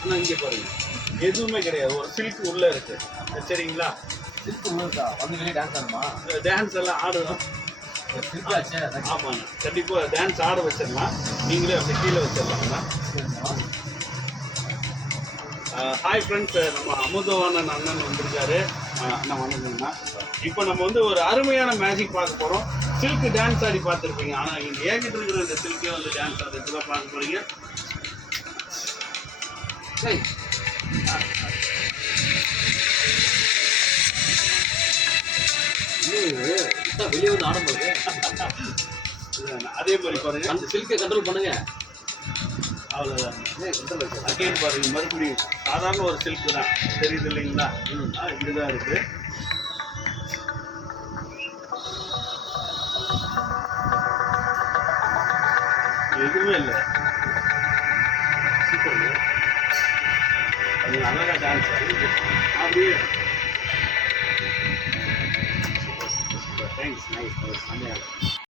ஆனால் இங்கே பாருங்க எதுவுமே கிடையாது. ஒரு சில்க் உள்ள இருக்கு. சரிங்களா? சில்க் உள்ளதா வந்து வெளியே டான்ஸ் ஆடுமா? டான்ஸ் எல்லாம் ஆடுவோம். ஆமாண்ணா, கண்டிப்பாக டான்ஸ் ஆட வச்சிடலாம். நீங்களே அப்படி கீழே வச்சிடலாங்கண்ணா. ஹாய் ஃப்ரெண்ட்ஸ், நம்ம அமுதவாணன் அண்ணன் வந்திருக்காரு. அண்ணா வணக்கங்கண்ணா. இப்போ நம்ம வந்து ஒரு அருமையான மேஜிக் பார்க்க போகிறோம். சில்க் டான்ஸ் ஆடி பார்த்துருப்பீங்க. ஆனால் இங்கே ஏகிட்டு இருக்கிற இந்த சில்கே வந்து டான்ஸ் ஆடுறது தான் பார்க்க போகிறீங்க. வெளியே வந்து ஆடும்போது அதே மாதிரி பாருங்க, அந்த சில்கை கண்ட்ரோல் பண்ணுங்க. அவ்வளோதான். அகைன் பாருங்க, மறுபடியும் சாதாரண ஒரு சில்க் தான் தெரியுது இல்லைங்களா? இதுதான் இருக்கு. எதுவுமே இல்லை. சூப்பர். அது அழகா டான்ஸ் அப்படியே. தேங்க்ஸ். நைஸ்.